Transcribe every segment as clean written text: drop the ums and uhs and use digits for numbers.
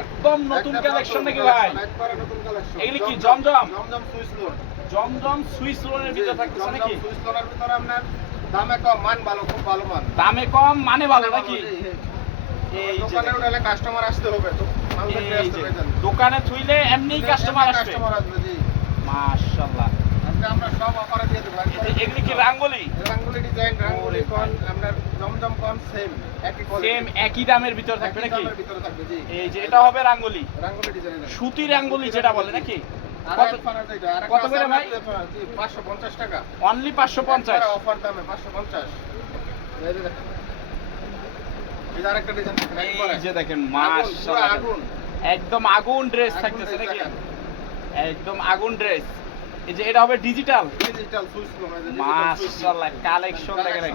একদম নতুন কালেকশন নাকি ভাই? একবারে নতুন কালেকশন। এগুলি কি জমজম? জমজম সুইস লোন। জমজম সুইস লোনের ভিতরে থাকতেছে নাকি? জমজম সুইস লোনের ভিতরে আপনার দামে কম, মান ভালো, খুব ভালো মান। দামে কম মানে ভালো নাকি? এই দোকানে উঠালে কাস্টমার আসতে হবে তো। মাল দেখতে আসতে হবে। দোকানে থুইলে এমনি কাস্টমার আসবে। কাস্টমার আসবে জি। মাশাআল্লাহ। আজকে আমরা সব অফারে দিয়ে দেব। এগুলি কি রাঙ্গুলি? রাঙ্গুলি ডিজাইন, রাঙ্গুলি কোন আপনার জমজম কোন সেম একই কোয়ালিটি। সেম একই দামের ভিতর থাকবে নাকি? দামের ভিতরে থাকবে জি। এই যে এটা হবে রাঙ্গুলি। রাঙ্গুলি ডিজাইন। সুতি রাঙ্গুলি যেটা বলে নাকি? কত করে ভাই? 550 টাকা। অনলি 550 অফার দামে 550। এই যে দেখেন। এই আরেকটা ডিজাইন দেখেন একবারে। এই যে দেখেন মাশাআল্লাহ। আগুন। একদম আগুন ড্রেস থাকতেছে নাকি? একদম আগুন ড্রেস। এই যে এটা হবে ডিজিটাল। Digital switch loan. মাশাআল্লাহ কালেকশন দেখেন।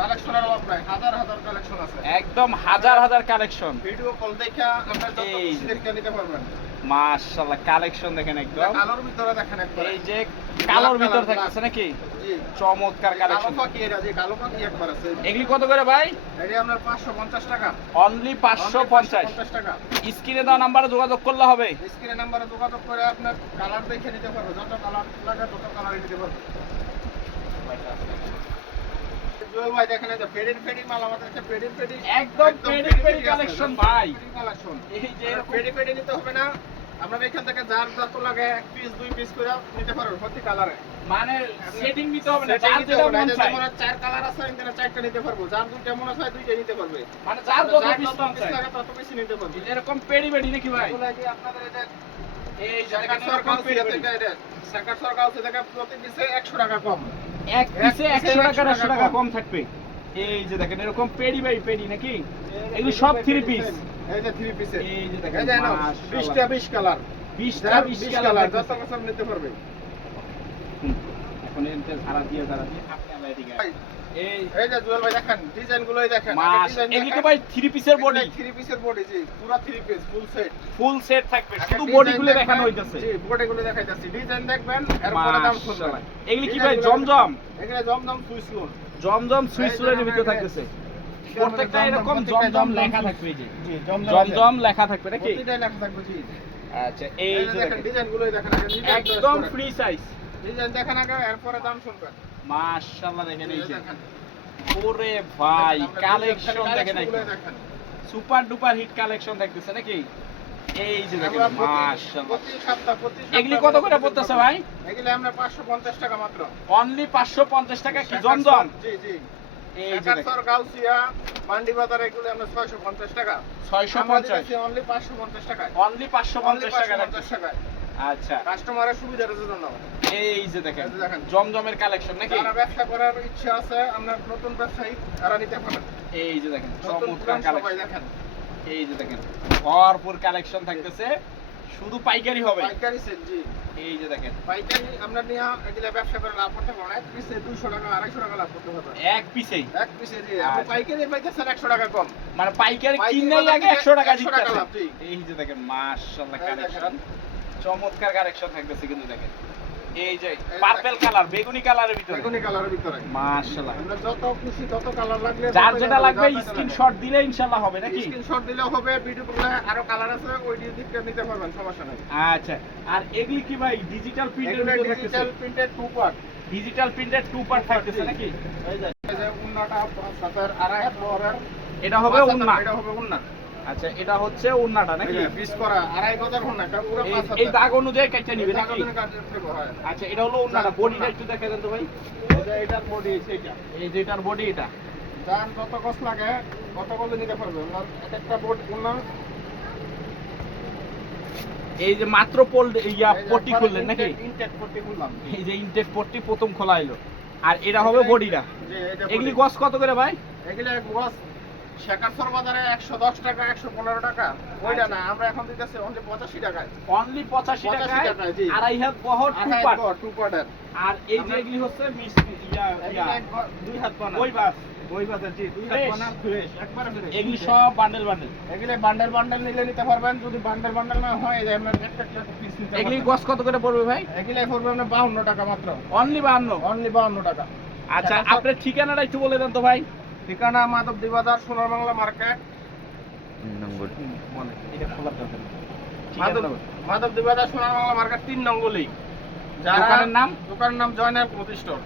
কালেকশনের অভাব নাই, হাজার হাজার কালেকশন আছে। একদম হাজার হাজার কালেকশন। ভিডিও কল দেখা আমরা যত খুশি দেখে নিতে পারবেন। মাশাআল্লাহ কালেকশন দেখেন একদম। কালোর ভিতরে দেখেন একবারে। এই যে কালোর ভিতর থাকতেছে নাকি? জি চমৎকার কালেকশন। কালো পাখি এটা যে কালো পাখি একবার আছে। এগুলি কত করে ভাই? এটা আপনার 550 টাকা। অনলি 550 টাকা। স্ক্রিনে দেওয়া নাম্বারে যোগাযোগ করলে হবে। স্ক্রিনের নাম্বারে যোগাযোগ করে আপনার কালার দেখে নিতে পারবে, যত কালার লাগে তত কালার নিতে পারবে। জুয়েল ভাই দেখেন এই যে পেডি মাল আমাদের কাছে পেডি একদম পেডি কালেকশন ভাই। কালেকশন। এই যে পেডি নিতে হবে না, আপনার এখান থেকে যার যত লাগে এক পিস দুই পিস করে নিতে পারবেন প্রতি কালারে। মানে সেটিং নিতে হবে না, যার যেটা মন চায়। যেমন চার কালার আছে এখানে চারটা নিতে পারবো, যার দুইটা মন আছে দুইটা নিতে পারবে। মানে যার যত পিস মন চায় লাগে তত পিস নিতে পারবে। এরকম পেডি নাকি ভাই? এগুলো কি আপনাদের এটা এই সরকার সরকার থেকে এটা সরকার সরকার থেকে প্রতি পিসে 100 টাকা কম। এক পিসে 100 টাকা 100 টাকা কম থাকবে। এই যে দেখেন এরকম পেডি নাকি? এগুলো সব 3 পিস। এই যে 3 পিসে এই যে দেখেন এই যে নাও 20টা 20 কালার 20টা 20 কালার যত পছন্দ নিতে পারবে। এখন এনতে ধারা দিয়ে আপনি আলাই দিকে এই যে জুয়েল ভাই দেখেন ডিজাইনগুলোই দেখেন। এগুলি কি ভাই 3 পিসের বডি? 3 পিসের বডি জি, পুরো 3 পিস ফুল সেট থাকবে, শুধু বডিগুলো দেখানো হইতাছে। জি বডিগুলো দেখাইতাছি, ডিজাইন দেখবেন এরপরে দাম শুনবেন। এগুলি কি ভাই জমজম? এগুলা জমজম সুইস লোন। জমজম সুইস লোনের ভিতরে থাকতেছে। প্রত্যেকটা এরকম জমজম লেখা থাকবে জি। জি জমজম লেখা থাকবে নাকি? প্রতিটা লেখা থাকবে জি। আচ্ছা এই যে দেখেন ডিজাইনগুলোই দেখেন একদম ফ্রি সাইজ। ডিজাইন দেখেন আগে এরপরে দাম শুনবেন। মাশাআল্লাহ দেখেন এই যে ওরে ভাই কালেকশন দেখেন সুপার ডুপার হিট কালেকশন দেখতেছে নাকি? এই যে দেখেন মাশাআল্লাহ প্রতি সপ্তাহ এগুলি কত করে পড়তেছে ভাই? এগুলি আমরা 550 টাকা মাত্র। অনলি 550 টাকা কি জমজম? জি জি এই যে দেখেন গাউসিয়া বান্ডি বাজার এগুলো আমরা 650 টাকা। 650 অনলি 550 টাকা। অনলি 550 টাকা টাকা। আচ্ছা কাস্টমারের সুবিধার জন্য। এই যে দেখেন জমজমের কালেকশন নাকি? যারা ব্যবসা করার ইচ্ছা আছে আপনার নতুন ব্যবসায়ী তারা নিতে পারেন। এই যে দেখেন চমৎকার কালেকশন দেখেন। এই যে দেখেন ভরপুর কালেকশন থাকতেছে, শুধু পাইকারি হবে। পাইকারি সেল জি। এই যে দেখেন পাইকারি আমরা নিয়া এগুলা ব্যবসা করে লাভ করতে পারবো। এক পিসে 200 টাকা 250 টাকা লাভ করতে পারবেন। এক পিসেই? এক পিসে জি। আপনি পাইকারি পাইতেছেন 100 টাকা কম। মানে পাইকারি কিনলেই আগে 100 টাকা দিতে লাভ জি। এই যে দেখেন মাশাআল্লাহ কালেকশন চমৎকার কালেকশন থাকতেছে কিন্তু দেখেন। এই যে পার্পল কালার বেগুনি কালারের ভিতরে। বেগুনি কালারের ভিতরে মাশাআল্লাহ। আমরা যত খুশি তত কালার লাগলে যার যেটা লাগবে স্ক্রিনশট দিলে ইনশাআল্লাহ হবে নাকি? স্ক্রিনশট দিলে হবে, ভিডিও কলে আরো কালার আছে ওই দিকে নিতে পারবেন, সমস্যা নাই। আচ্ছা আর এগুলি কি ভাই ডিজিটাল প্রিন্টের ভিতরে থাকতেছে? Digital printed 2 part. Digital printed 2 part থাকতেছে নাকি? এই যে উন্নাটা সাতার আড়াই হাত বহরের। এটা হবে উন্না? এটা হবে উন্না। আচ্ছা এটা হচ্ছে উন্নাটা নাকি? পিস করা আড়াই গজার উন্না, এটা পুরো 5 হাত। এই দাগ অনুযায়ী কেটে নিবে নাকি? দাগ অনুযায়ী কাটতে হয়। আচ্ছা এটা হলো উন্নাটা, বডিটা একটু দেখা দেন তো ভাই। এটার বডি সেইটা। এই যে এটার বডি এটা। যার যত কস লাগে কত বলে নিতে পারবে। ওনার একটা বডি উন্না। এই যে মাত্র পট্টি খুললেন নাকি? ইনটেক পট্টি খুললাম। এই যে ইনটেক পট্টি প্রথম খোলা হলো। আর এটা হবে বডিটা। এগুলি গস কত করে ভাই? এগুলা গস শেখারচর বাজারে 110 টাকা 115 টাকা। ওইটা না, আমরা এখন দিতেছি অনলি 85 টাকায়। অনলি 85 টাকায় জি। আড়াই হাত বহর 2 পার্টের। আর এই যে এগুলি হচ্ছে দুই হাত বানা। ওই বাজার জি 2 হাত বানা ফ্রেশ একবারে ফ্রেশ। এগুলি সব বান্ডেল এগুলো বান্ডেল নিলে নিতে পারবেন। যদি বান্ডেল না হয় এই যে আমরা একটা পিস নিতে পারবেন। এগুলি গস কত করে পড়বে ভাই? এগুলো পড়বে আপনার 52 টাকা মাত্র। অনলি 52? অনলি 52 টাকা। আচ্ছা আপনার ঠিকানাটা একটু বলে দেন তো ভাই। ঠিকানা মাধবদী বাজার সোনার বাংলা মার্কেট। বলেন এটা খোলার দরকার নেই। ঠিক আছে মাধব বাবু। মাধবদী বাজার সোনার বাংলা মার্কেট 3 নং গলি। দোকানের নাম? দোকানের নাম জয়নাল ক্লথ স্টোর।